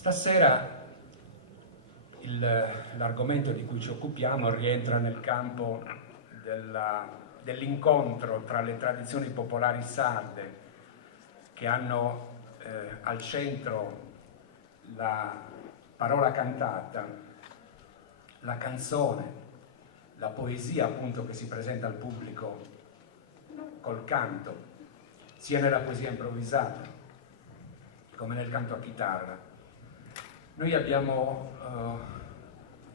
Stasera l'argomento di cui ci occupiamo rientra nel campo dell'incontro tra le tradizioni popolari sarde, che hanno al centro la parola cantata, la canzone, la poesia appunto che si presenta al pubblico col canto, sia nella poesia improvvisata come nel canto a chitarra. Noi abbiamo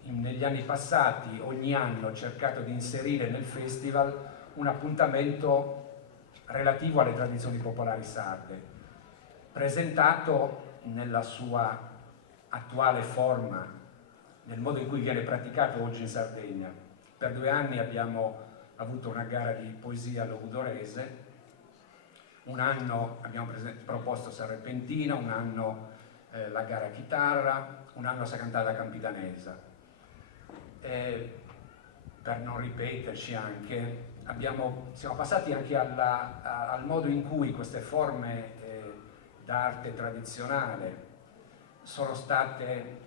negli anni passati ogni anno cercato di inserire nel festival un appuntamento relativo alle tradizioni popolari sarde, presentato nella sua attuale forma, nel modo in cui viene praticato oggi in Sardegna. Per 2 anni abbiamo avuto una gara di poesia logudorese, un anno abbiamo proposto Sarrepentina, un anno la gara a chitarra, un anno si è cantata campidanesa. Per non ripeterci anche, siamo passati anche al modo in cui queste forme d'arte tradizionale sono state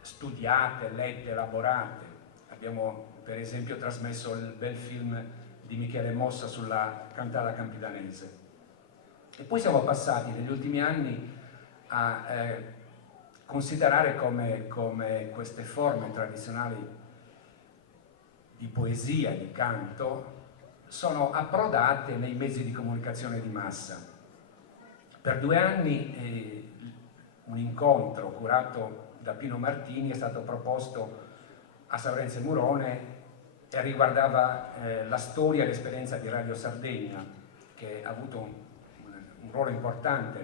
studiate, lette, elaborate. Abbiamo per esempio trasmesso il bel film di Michele Mossa sulla cantata campidanese. E poi siamo passati negli ultimi anni a considerare come queste forme tradizionali di poesia, di canto, sono approdate nei mezzi di comunicazione di massa. Per 2 anni un incontro curato da Pino Martini è stato proposto a Saurenzo e Murone e riguardava la storia e l'esperienza di Radio Sardegna, che ha avuto un ruolo importante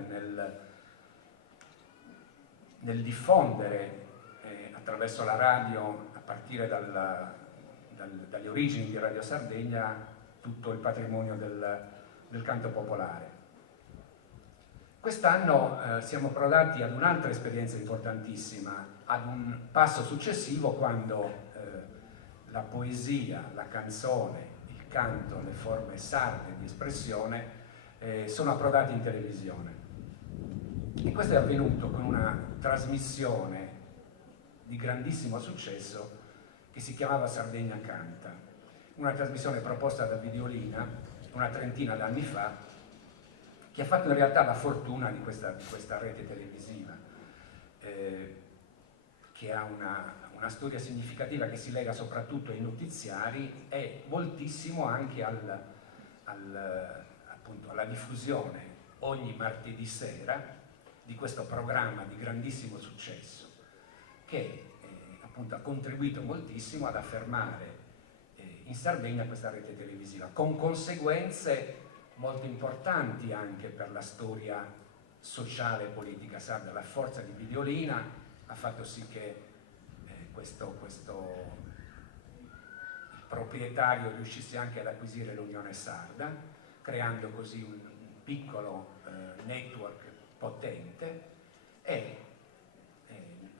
nel diffondere attraverso la radio, a partire dalle origini di Radio Sardegna, tutto il patrimonio del canto popolare. Quest'anno siamo approdati ad un'altra esperienza importantissima, ad un passo successivo quando la poesia, la canzone, il canto, le forme sarde di espressione sono approdati in televisione. E questo è avvenuto con una trasmissione di grandissimo successo che si chiamava Sardegna Canta, una trasmissione proposta da Videolina una trentina d'anni fa, che ha fatto in realtà la fortuna di questa rete televisiva, che ha una storia significativa che si lega soprattutto ai notiziari e moltissimo anche appunto, alla diffusione ogni martedì sera di questo programma di grandissimo successo, che appunto ha contribuito moltissimo ad affermare in Sardegna questa rete televisiva, con conseguenze molto importanti anche per la storia sociale e politica sarda. La forza di Videolina ha fatto sì che il proprietario riuscisse anche ad acquisire l'Unione Sarda, creando così un piccolo network potente, e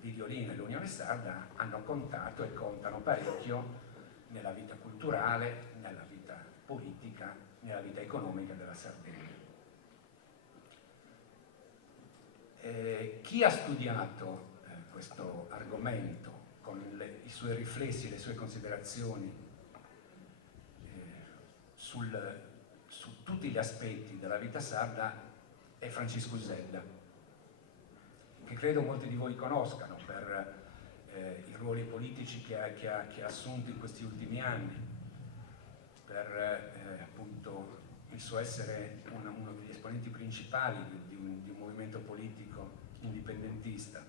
Videolina e l'Unione Sarda hanno contato e contano parecchio nella vita culturale, nella vita politica, nella vita economica della Sardegna. Chi ha studiato questo argomento con i suoi riflessi, le sue considerazioni su tutti gli aspetti della vita sarda è Francisco Usedda, che credo molti di voi conoscano per i ruoli politici che ha assunto in questi ultimi anni, per appunto il suo essere uno degli esponenti principali di un movimento politico indipendentista.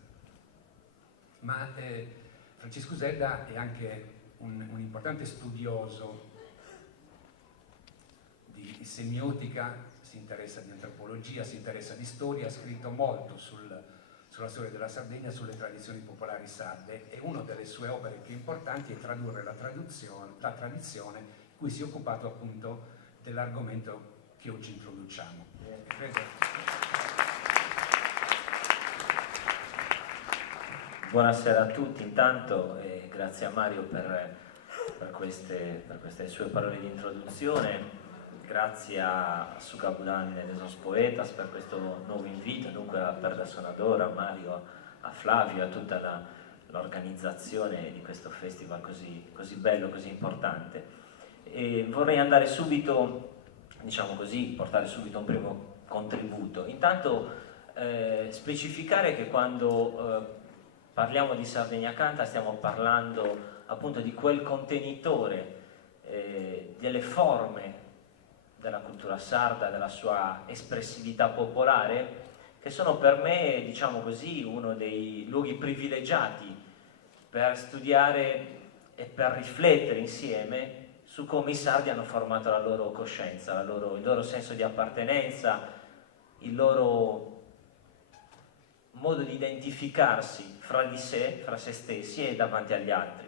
Ma Francisco Usedda è anche un importante studioso di semiotica, si interessa di antropologia, si interessa di storia, ha scritto molto sulla storia della Sardegna, sulle tradizioni popolari sarde, e una delle sue opere più importanti è tradurre la tradizione, in cui si è occupato appunto dell'argomento che oggi introduciamo. Buonasera a tutti intanto, e grazie a Mario per queste sue parole di introduzione. Grazie a Sucabudan de los Poetas per questo nuovo invito, dunque a Perla Sonadora, a Mario, a Flavio e a tutta l'organizzazione di questo festival così bello, così importante. E vorrei andare subito, diciamo così, portare subito un primo contributo. Intanto specificare che quando parliamo di Sardegna Canta stiamo parlando appunto di quel contenitore delle forme della cultura sarda, della sua espressività popolare, che sono per me, diciamo così, uno dei luoghi privilegiati per studiare e per riflettere insieme su come i sardi hanno formato la loro coscienza, il loro senso di appartenenza, il loro modo di identificarsi fra di sé, fra se stessi e davanti agli altri.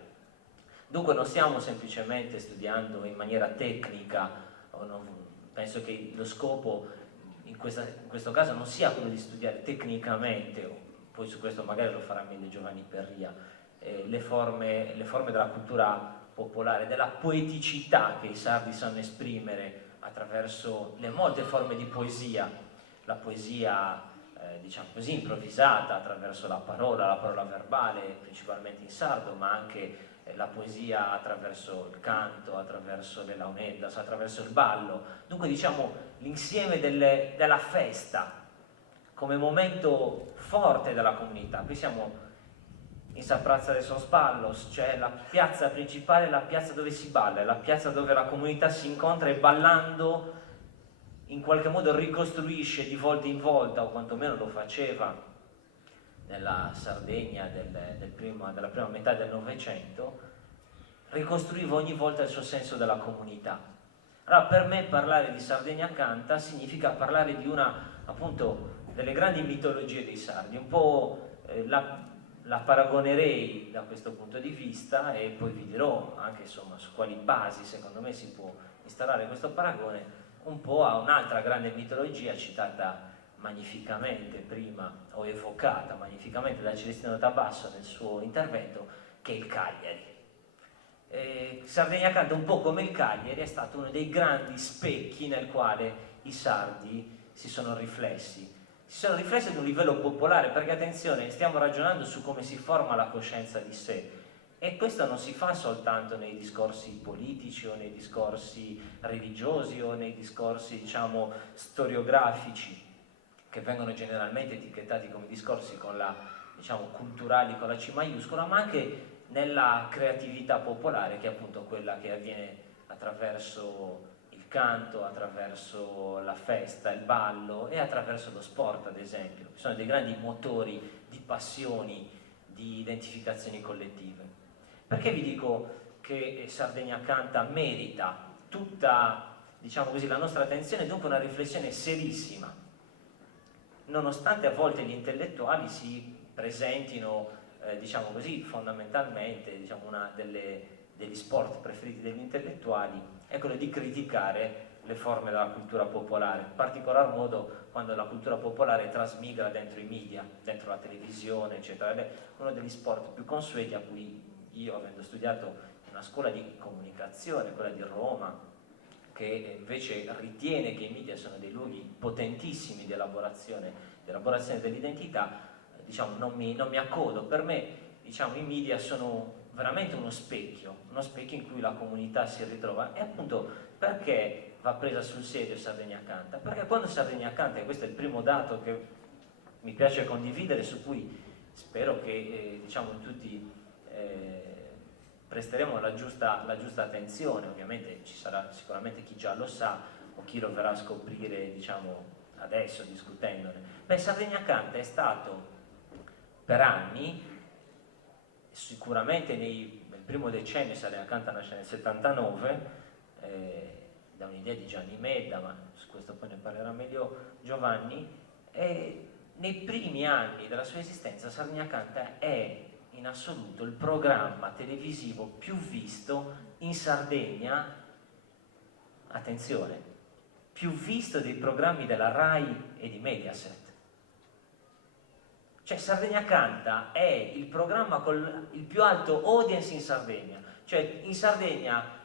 Dunque non stiamo semplicemente studiando in maniera tecnica, penso che lo scopo in questo caso non sia quello di studiare tecnicamente, poi su questo magari lo farà meglio Giovanni Perria, le forme della cultura popolare, della poeticità che i sardi sanno esprimere attraverso le molte forme di poesia, la poesia diciamo così improvvisata attraverso la parola verbale, principalmente in sardo, ma anche la poesia attraverso il canto, attraverso le launeddas, attraverso il ballo. Dunque diciamo l'insieme della festa come momento forte della comunità. Qui siamo in Sa Praza de Sos Ballos, cioè la piazza principale, la piazza dove si balla, è la piazza dove la comunità si incontra e ballando in qualche modo ricostruisce di volta in volta, o quantomeno lo faceva nella Sardegna della prima metà del Novecento, ricostruiva ogni volta il suo senso della comunità. Allora per me parlare di Sardegna Canta significa parlare di una, appunto, delle grandi mitologie dei sardi, un po' la paragonerei da questo punto di vista e poi vi dirò anche insomma su quali basi secondo me si può instaurare questo paragone un po' a un'altra grande mitologia citata magnificamente prima o evocata magnificamente da Celestino Tabasso nel suo intervento, che è il Cagliari. Sardegna Canta, un po' come il Cagliari, è stato uno dei grandi specchi nel quale i sardi si sono riflessi ad un livello popolare, perché attenzione, stiamo ragionando su come si forma la coscienza di sé, e questo non si fa soltanto nei discorsi politici o nei discorsi religiosi o nei discorsi, diciamo, storiografici, che vengono generalmente etichettati come discorsi con la, diciamo, culturali con la C maiuscola, ma anche nella creatività popolare, che è appunto quella che avviene attraverso il canto, attraverso la festa, il ballo e attraverso lo sport, ad esempio. Sono dei grandi motori di passioni, di identificazioni collettive. Perché vi dico che Sardegna Canta merita tutta, diciamo così, la nostra attenzione, dunque una riflessione serissima, nonostante a volte gli intellettuali si presentino, diciamo così, fondamentalmente, diciamo, una degli sport preferiti degli intellettuali è quello di criticare le forme della cultura popolare, in particolar modo quando la cultura popolare trasmigra dentro i media, dentro la televisione, eccetera. Ed è uno degli sport più consueti a cui io, avendo studiato in una scuola di comunicazione, quella di Roma, che invece ritiene che i media sono dei luoghi potentissimi di elaborazione dell'identità, diciamo, non mi accodo. Per me, diciamo, i media sono veramente uno specchio in cui la comunità si ritrova. E appunto perché va presa sul serio Sardegna Canta? Perché quando Sardegna Canta, e questo è il primo dato che mi piace condividere, su cui spero che diciamo tutti presteremo la giusta attenzione, ovviamente ci sarà sicuramente chi già lo sa o chi lo verrà a scoprire, diciamo, adesso discutendone. Sardegna Canta è stato per anni, sicuramente nel primo decennio, Sardegna Canta nasce nel 79, da un'idea di Gianni Medda, ma su questo poi ne parlerà meglio Giovanni, e nei primi anni della sua esistenza Sardegna Canta è in assoluto il programma televisivo più visto in Sardegna, attenzione, più visto dei programmi della RAI e di Mediaset. Cioè Sardegna Canta è il programma con il più alto audience in Sardegna, cioè in Sardegna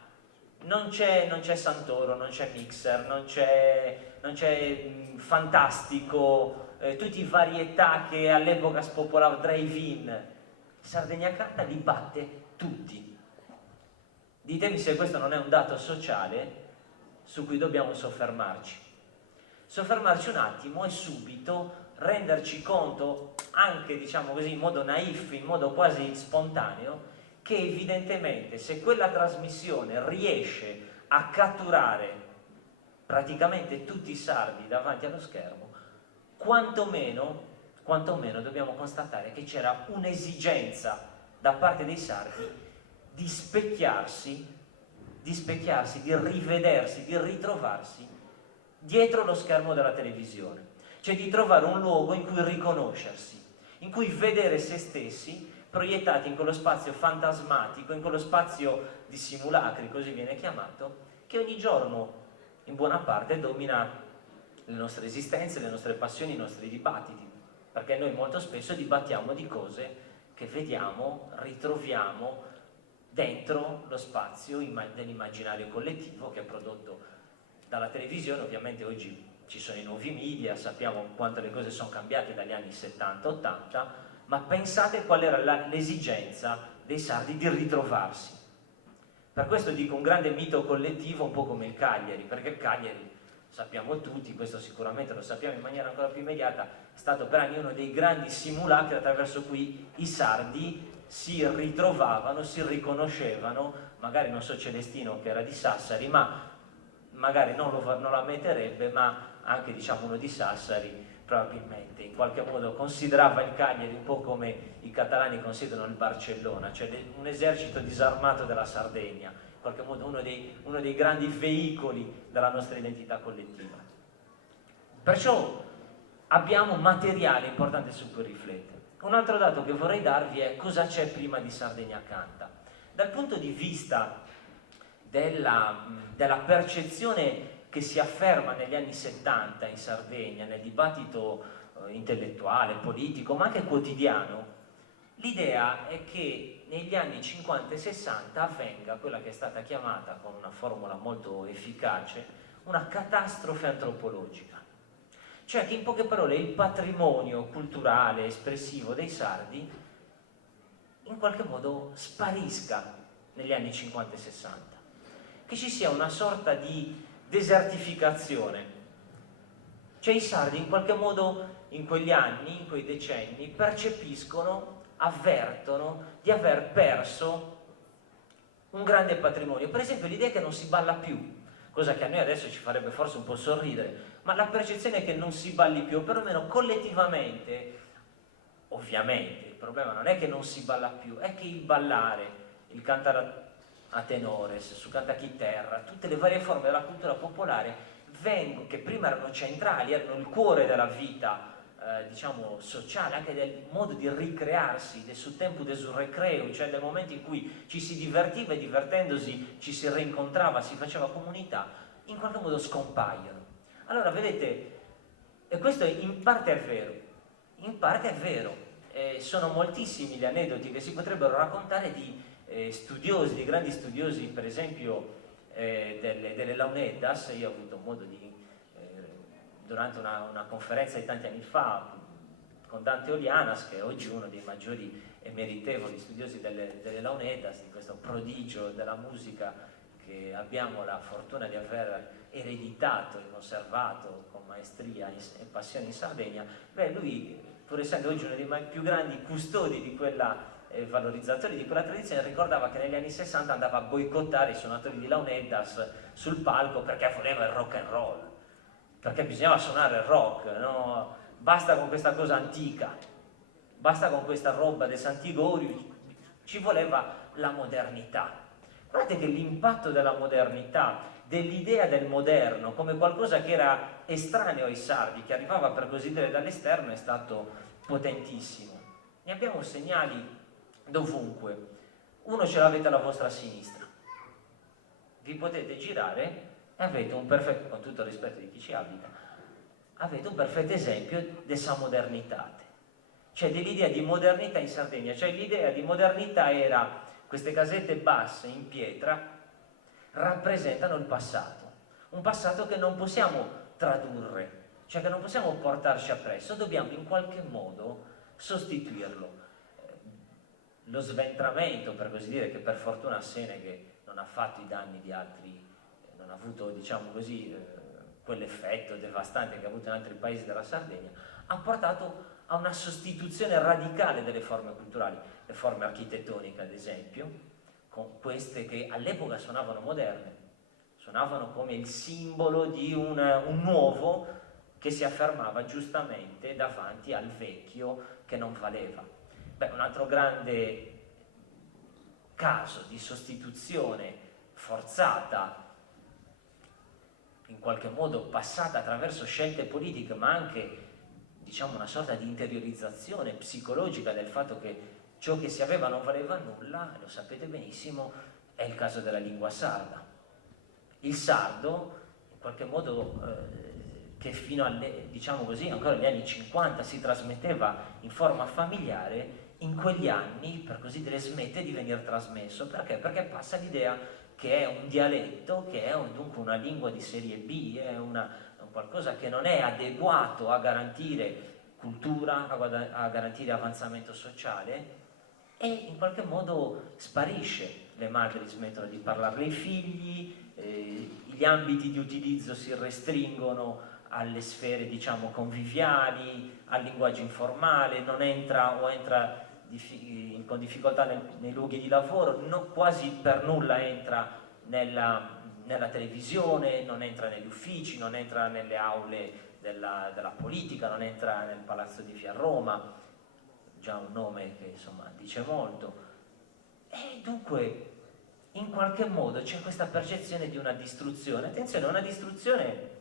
non c'è Santoro, non c'è Mixer, non c'è Fantastico, tutti i varietà che all'epoca spopolavano, drive-in, Sardegna Canta li batte tutti. Ditemi se questo non è un dato sociale su cui dobbiamo soffermarci. Soffermarci un attimo e subito renderci conto, anche diciamo così in modo naif, in modo quasi spontaneo, che evidentemente se quella trasmissione riesce a catturare praticamente tutti i sardi davanti allo schermo, quantomeno dobbiamo constatare che c'era un'esigenza da parte dei sardi di specchiarsi, di rivedersi, di ritrovarsi dietro lo schermo della televisione, cioè di trovare un luogo in cui riconoscersi, in cui vedere se stessi proiettati in quello spazio fantasmatico, in quello spazio di simulacri, così viene chiamato, che ogni giorno in buona parte domina le nostre esistenze, le nostre passioni, i nostri dibattiti, perché noi molto spesso dibattiamo di cose che vediamo, ritroviamo dentro lo spazio dell'immaginario collettivo che è prodotto dalla televisione. Ovviamente oggi ci sono i nuovi media, sappiamo quanto le cose sono cambiate dagli anni 70-80, ma pensate qual era l'esigenza dei sardi di ritrovarsi. Per questo dico un grande mito collettivo, un po' come il Cagliari, perché il Cagliari, sappiamo tutti, questo sicuramente lo sappiamo in maniera ancora più immediata, è stato per anni uno dei grandi simulacri attraverso cui i sardi si ritrovavano, si riconoscevano, magari non so Celestino che era di Sassari, ma magari non la metterebbe, ma anche diciamo uno di Sassari probabilmente in qualche modo considerava il Cagliari un po' come i catalani considerano il Barcellona, cioè un esercito disarmato della Sardegna, in qualche modo uno dei grandi veicoli della nostra identità collettiva. Perciò abbiamo materiale importante su cui riflettere. Un altro dato che vorrei darvi è cosa c'è prima di Sardegna Canta. Dal punto di vista della percezione che si afferma negli anni 70 in Sardegna, nel dibattito intellettuale, politico, ma anche quotidiano, l'idea è che negli anni 50 e 60 avvenga quella che è stata chiamata, con una formula molto efficace, una catastrofe antropologica. Cioè che in poche parole il patrimonio culturale, espressivo dei sardi, in qualche modo sparisca negli anni 50 e 60. Che ci sia una sorta di desertificazione, cioè i sardi in qualche modo in quegli anni, in quei decenni, percepiscono, avvertono di aver perso un grande patrimonio. Per esempio l'idea che non si balla più, cosa che a noi adesso ci farebbe forse un po' sorridere, ma la percezione è che non si balli più, o perlomeno collettivamente. Ovviamente il problema non è che non si balla più, è che il ballare, il cantare a tenore, su cantachitarra, tutte le varie forme della cultura popolare che prima erano centrali, erano il cuore della vita diciamo sociale, anche del modo di ricrearsi, del suo tempo del recreo, cioè del momento in cui ci si divertiva e divertendosi ci si rincontrava, si faceva comunità, in qualche modo scompaiono. Allora vedete, e questo in parte è vero, in parte è vero, sono moltissimi gli aneddoti che si potrebbero raccontare di studiosi, di grandi studiosi, per esempio delle Launeddas. Io ho avuto modo di, durante una conferenza di tanti anni fa con Dante Olianas, che è oggi uno dei maggiori e meritevoli studiosi delle Launeddas, di questo prodigio della musica che abbiamo la fortuna di aver ereditato e conservato con maestria e passione in Sardegna. Beh, lui, pur essendo oggi uno dei più grandi custodi di quella valorizzatori di quella tradizione, ricordava che negli anni 60 andava a boicottare i suonatori di Launeddas sul palco perché voleva il rock and roll, perché bisognava suonare il rock, no? Basta con questa cosa antica, basta con questa roba del Sant'Igorio, ci voleva la modernità. Guardate che l'impatto della modernità, dell'idea del moderno come qualcosa che era estraneo ai sardi, che arrivava per così dire dall'esterno, è stato potentissimo. Ne abbiamo segnali dovunque. Uno ce l'avete alla vostra sinistra, vi potete girare e avete un perfetto, con tutto il rispetto di chi ci abita, avete un perfetto esempio della modernità, cioè dell'idea di modernità in Sardegna. Cioè l'idea di modernità era queste casette basse in pietra rappresentano il passato, un passato che non possiamo tradurre, cioè che non possiamo portarci appresso, dobbiamo in qualche modo sostituirlo. Lo sventramento, per così dire, che per fortuna Seneghe non ha fatto i danni di altri, non ha avuto, diciamo così, quell'effetto devastante che ha avuto in altri paesi della Sardegna, ha portato a una sostituzione radicale delle forme culturali, le forme architettoniche ad esempio, con queste che all'epoca suonavano moderne, suonavano come il simbolo di un nuovo che si affermava giustamente davanti al vecchio che non valeva. Beh, un altro grande caso di sostituzione forzata, in qualche modo passata attraverso scelte politiche, ma anche, diciamo, una sorta di interiorizzazione psicologica del fatto che ciò che si aveva non valeva nulla, lo sapete benissimo, è il caso della lingua sarda. Il sardo, in qualche modo, che fino alle, diciamo così, ancora agli anni 50 si trasmetteva in forma familiare, in quegli anni, per così dire, smette di venire trasmesso. Perché? Perché passa l'idea che è un dialetto, che è dunque una lingua di serie B, è un qualcosa che non è adeguato a garantire cultura, a garantire avanzamento sociale, e in qualche modo sparisce. Le madri smettono di parlarle ai figli, gli ambiti di utilizzo si restringono alle sfere, diciamo, conviviali, al linguaggio informale, non entra o entra con difficoltà nei luoghi di lavoro, quasi per nulla entra nella televisione, non entra negli uffici, non entra nelle aule della politica, non entra nel Palazzo di Via Roma, già un nome che insomma dice molto. E dunque in qualche modo c'è questa percezione di una distruzione. Attenzione, una distruzione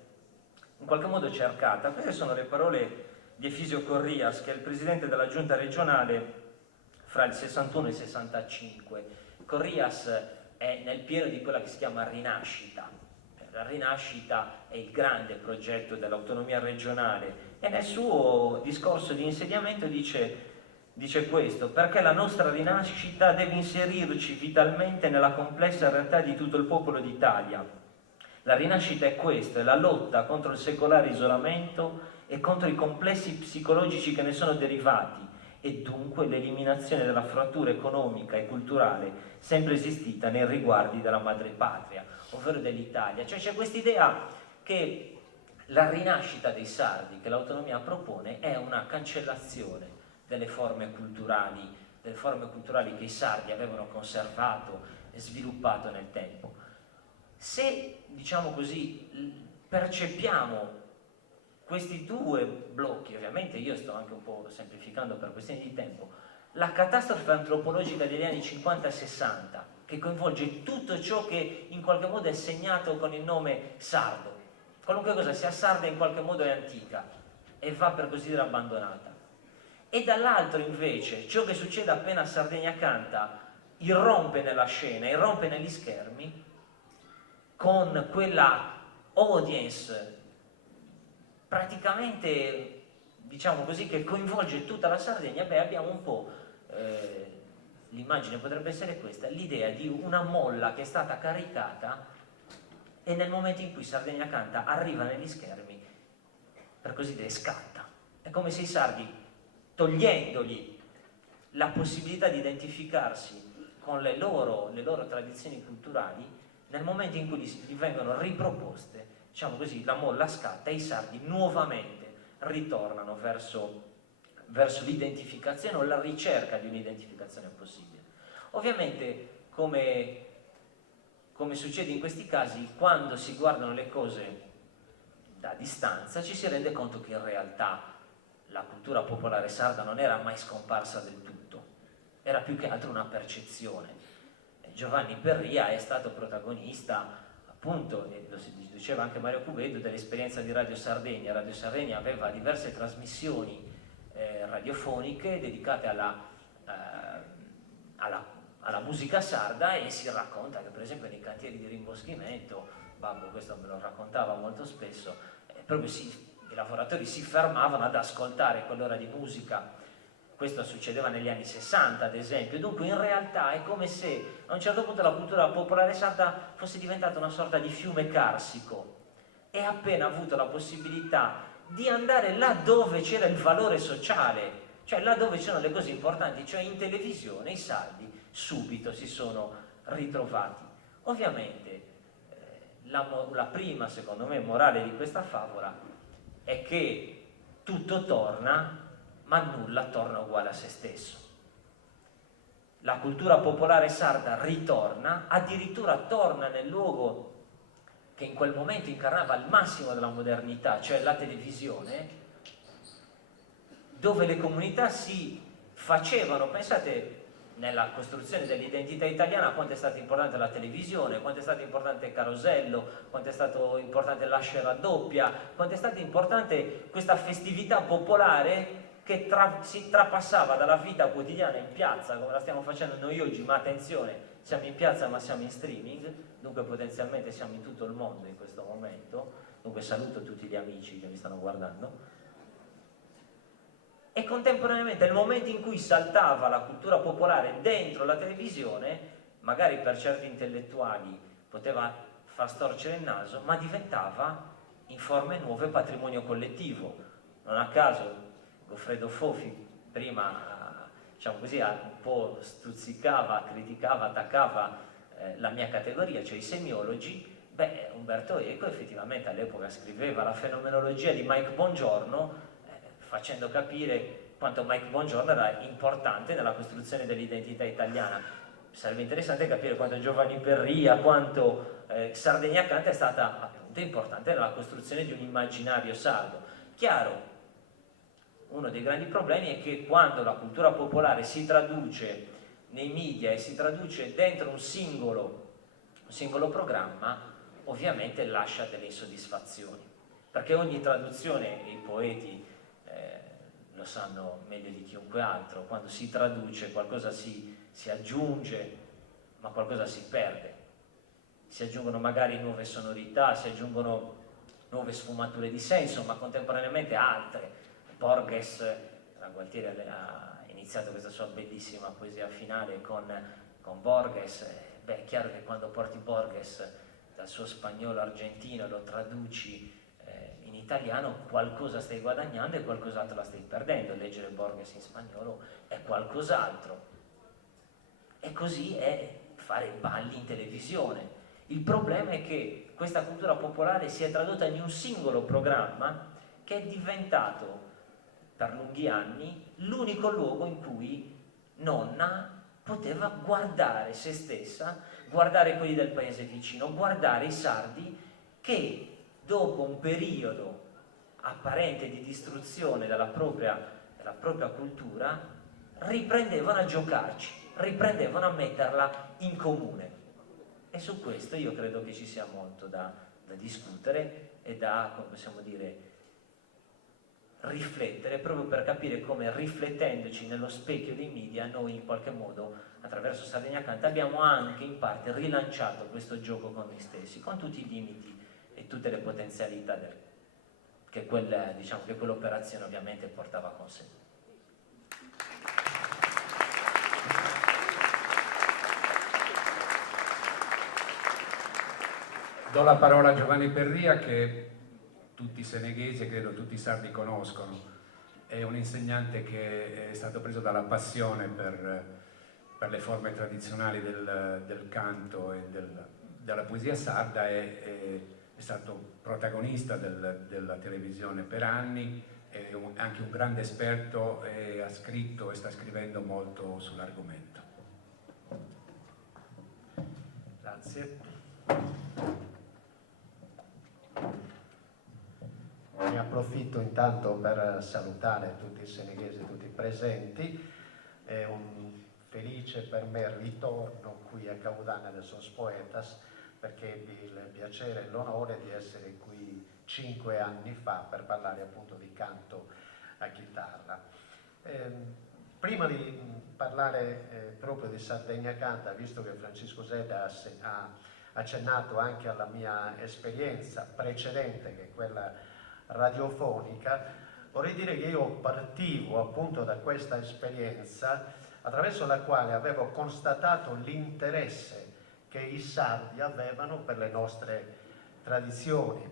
in qualche modo cercata. Queste sono le parole di Efisio Corrias, che è il presidente della giunta regionale fra il 61 e il 65. Corrias è nel pieno di quella che si chiama rinascita. La rinascita è il grande progetto dell'autonomia regionale, e nel suo discorso di insediamento dice questo: perché la nostra rinascita deve inserirci vitalmente nella complessa realtà di tutto il popolo d'Italia. La rinascita è questo, è la lotta contro il secolare isolamento e contro i complessi psicologici che ne sono derivati, e dunque l'eliminazione della frattura economica e culturale sempre esistita nei riguardi della madrepatria, ovvero dell'Italia. Cioè c'è quest'idea che la rinascita dei sardi che l'autonomia propone è una cancellazione delle forme culturali che i sardi avevano conservato e sviluppato nel tempo. Se, diciamo così, percepiamo questi due blocchi, ovviamente io sto anche un po' semplificando per questioni di tempo, la catastrofe antropologica degli anni 50 e 60, che coinvolge tutto ciò che in qualche modo è segnato con il nome sardo, qualunque cosa sia sarda in qualche modo è antica e va, per così dire, abbandonata. E dall'altro invece ciò che succede appena Sardegna canta irrompe nella scena, irrompe negli schermi, con quella audience praticamente, diciamo così, che coinvolge tutta la Sardegna. Beh, abbiamo un po', l'immagine potrebbe essere questa, l'idea di una molla che è stata caricata e nel momento in cui Sardegna canta arriva negli schermi, per così dire, scatta. È come se i sardi, togliendogli la possibilità di identificarsi con le loro tradizioni culturali, nel momento in cui gli vengono riproposte, diciamo così, la molla scatta e i sardi nuovamente ritornano verso l'identificazione o la ricerca di un'identificazione possibile. Ovviamente, come succede in questi casi, quando si guardano le cose da distanza ci si rende conto che in realtà la cultura popolare sarda non era mai scomparsa del tutto, era più che altro una percezione. Giovanni Perria è stato protagonista, appunto, lo si diceva anche Mario Cubedo, dell'esperienza di Radio Sardegna. Radio Sardegna aveva diverse trasmissioni radiofoniche dedicate alla musica sarda, e si racconta che per esempio nei cantieri di rimboschimento, Babbo questo me lo raccontava molto spesso, proprio i lavoratori si fermavano ad ascoltare quell'ora di musica. Questo succedeva negli anni 60 ad esempio. Dunque in realtà è come se a un certo punto la cultura popolare sarda fosse diventata una sorta di fiume carsico, e appena avuto la possibilità di andare là dove c'era il valore sociale, cioè là dove c'erano le cose importanti, cioè in televisione i sardi subito si sono ritrovati. Ovviamente la prima, secondo me, morale di questa favola è che tutto torna, ma nulla torna uguale a se stesso. La cultura popolare sarda ritorna, addirittura torna nel luogo che in quel momento incarnava il massimo della modernità, cioè la televisione, dove le comunità si facevano, pensate, nella costruzione dell'identità italiana quanto è stata importante la televisione, quanto è stato importante il carosello, quanto è stato importante l'ascia raddoppia, quanto è stata importante questa festività popolare che si trapassava dalla vita quotidiana in piazza, come la stiamo facendo noi oggi, ma attenzione, siamo in piazza ma siamo in streaming, dunque potenzialmente siamo in tutto il mondo in questo momento, dunque saluto tutti gli amici che mi stanno guardando. E contemporaneamente nel momento in cui saltava la cultura popolare dentro la televisione, magari per certi intellettuali poteva far storcere il naso, ma diventava in forme nuove patrimonio collettivo. Non a caso Goffredo Fofi prima, diciamo così, un po' stuzzicava, criticava, attaccava la mia categoria, cioè i semiologi. Beh, Umberto Eco effettivamente all'epoca scriveva la fenomenologia di Mike Bongiorno, facendo capire quanto Mike Bongiorno era importante nella costruzione dell'identità italiana. Sarebbe interessante capire quanto Giovanni Perria, quanto Sardegna Canta è stata appunto importante nella costruzione di un immaginario sardo. Chiaro, uno dei grandi problemi è che quando la cultura popolare si traduce nei media e si traduce dentro un singolo programma, ovviamente lascia delle insoddisfazioni, perché ogni traduzione, e i poeti lo sanno meglio di chiunque altro, quando si traduce qualcosa si aggiunge, ma qualcosa si perde. Si aggiungono magari nuove sonorità, si aggiungono nuove sfumature di senso, ma contemporaneamente altre. Borges, Gualtieri ha iniziato questa sua bellissima poesia finale con Borges. Beh, è chiaro che quando porti Borges dal suo spagnolo argentino e lo traduci in italiano, qualcosa stai guadagnando e qualcos'altro la stai perdendo. Leggere Borges in spagnolo è qualcos'altro. E così è fare balli in televisione. Il problema è che questa cultura popolare si è tradotta in un singolo programma che è diventato per lunghi anni l'unico luogo in cui nonna poteva guardare se stessa, guardare quelli del paese vicino, guardare i sardi che dopo un periodo apparente di distruzione della propria cultura riprendevano a giocarci, riprendevano a metterla in comune. E su questo io credo che ci sia molto da discutere e da, come possiamo dire, riflettere, proprio per capire come, riflettendoci nello specchio dei media, noi in qualche modo attraverso Sardegna Canta abbiamo anche in parte rilanciato questo gioco con noi stessi, con tutti i limiti e tutte le potenzialità che quell'operazione ovviamente portava con sé. Do la parola a Giovanni Perria, che tutti i seneghesi e credo tutti i sardi conoscono. È un insegnante che è stato preso dalla passione per le forme tradizionali del canto e della poesia sarda, è stato protagonista della televisione per anni, è anche un grande esperto e ha scritto e sta scrivendo molto sull'argomento. Grazie. Ne approfitto intanto per salutare tutti i seneghesi, tutti i presenti. È un felice per me ritorno qui a Caudana de Sos Poetas, perché ebbi il piacere e l'onore di essere qui 5 anni fa per parlare appunto di canto a chitarra. Prima di parlare proprio di Sardegna Canta, visto che Francisco Zeta ha accennato anche alla mia esperienza precedente, che è quella radiofonica, vorrei dire che io partivo appunto da questa esperienza attraverso la quale avevo constatato l'interesse che i sardi avevano per le nostre tradizioni.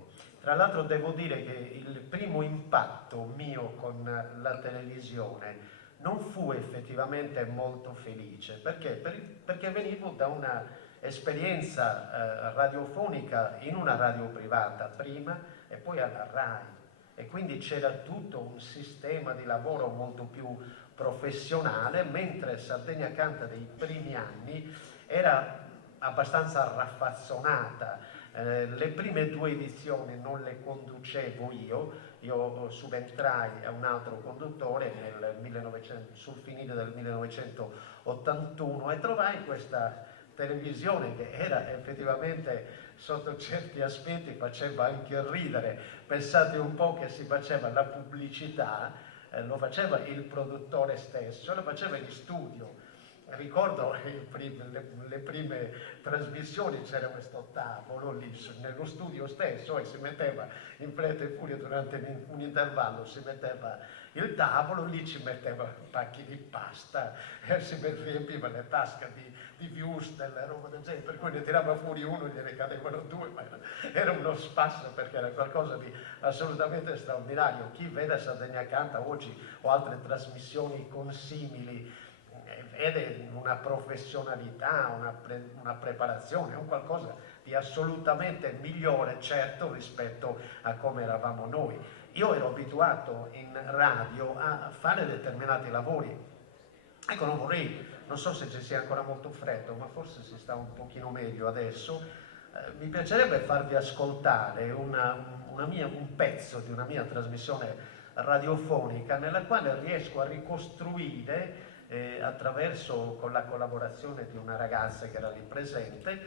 Tra l'altro devo dire che il primo impatto mio con la televisione non fu effettivamente molto felice, perché venivo da una esperienza radiofonica in una radio privata prima e poi alla RAI, e quindi c'era tutto un sistema di lavoro molto più professionale, mentre Sardegna Canta dei primi anni era abbastanza raffazzonata. Le prime 2 edizioni non le conducevo io subentrai a un altro conduttore sul finire del 1981 e trovai questa televisione che era effettivamente, sotto certi aspetti, faceva anche ridere. Pensate un po' che si faceva la pubblicità, lo faceva il produttore stesso, lo faceva in studio. Ricordo le prime trasmissioni, c'era questo tavolo lì nello studio stesso e si metteva in fretta e furia durante un intervallo, si metteva il tavolo, lì ci metteva pacchi di pasta e si riempiva le tasche di wurstel e roba del genere, per cui ne tirava fuori uno e gliene cadevano 2, ma era uno spasso, perché era qualcosa di assolutamente straordinario. Chi vede Sardegna Canta oggi o altre trasmissioni consimili vede una professionalità, una preparazione, un qualcosa di assolutamente migliore, certo, rispetto a come eravamo noi. Io ero abituato in radio a fare determinati lavori. Ecco, non so se ci sia ancora molto freddo, ma forse si sta un pochino meglio adesso. Mi piacerebbe farvi ascoltare un pezzo di una mia trasmissione radiofonica nella quale riesco a ricostruire con la collaborazione di una ragazza che era lì presente,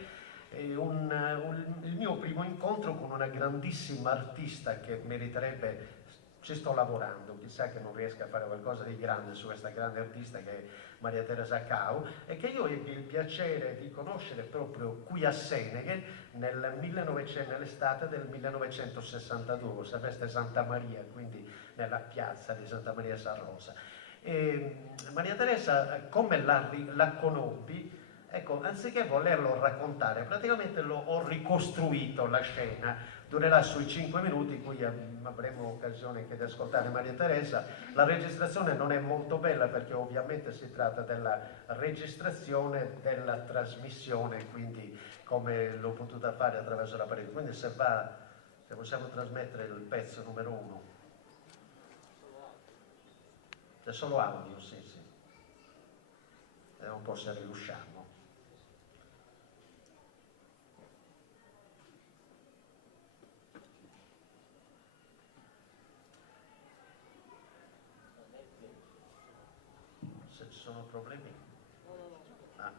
il mio primo incontro con una grandissima artista che meriterebbe, ci sto lavorando, chissà che non riesca a fare qualcosa di grande su questa grande artista che è Maria Teresa Cau, e che io ebbi il piacere di conoscere proprio qui a Seneghe nell'estate del 1962, sapeste, Santa Maria, quindi nella piazza di Santa Maria San Rosa. E Maria Teresa, come la conobbi, ecco, anziché volerlo raccontare, praticamente ho ricostruito la scena. Durerà sui 5 minuti, in cui avremo occasione anche di ascoltare Maria Teresa. La registrazione non è molto bella perché ovviamente si tratta della registrazione della trasmissione, quindi come l'ho potuta fare attraverso la parete. Quindi se possiamo trasmettere il pezzo numero 1. È solo audio, sì. Vediamo un po' se riusciamo. Se ci sono problemi. Ah.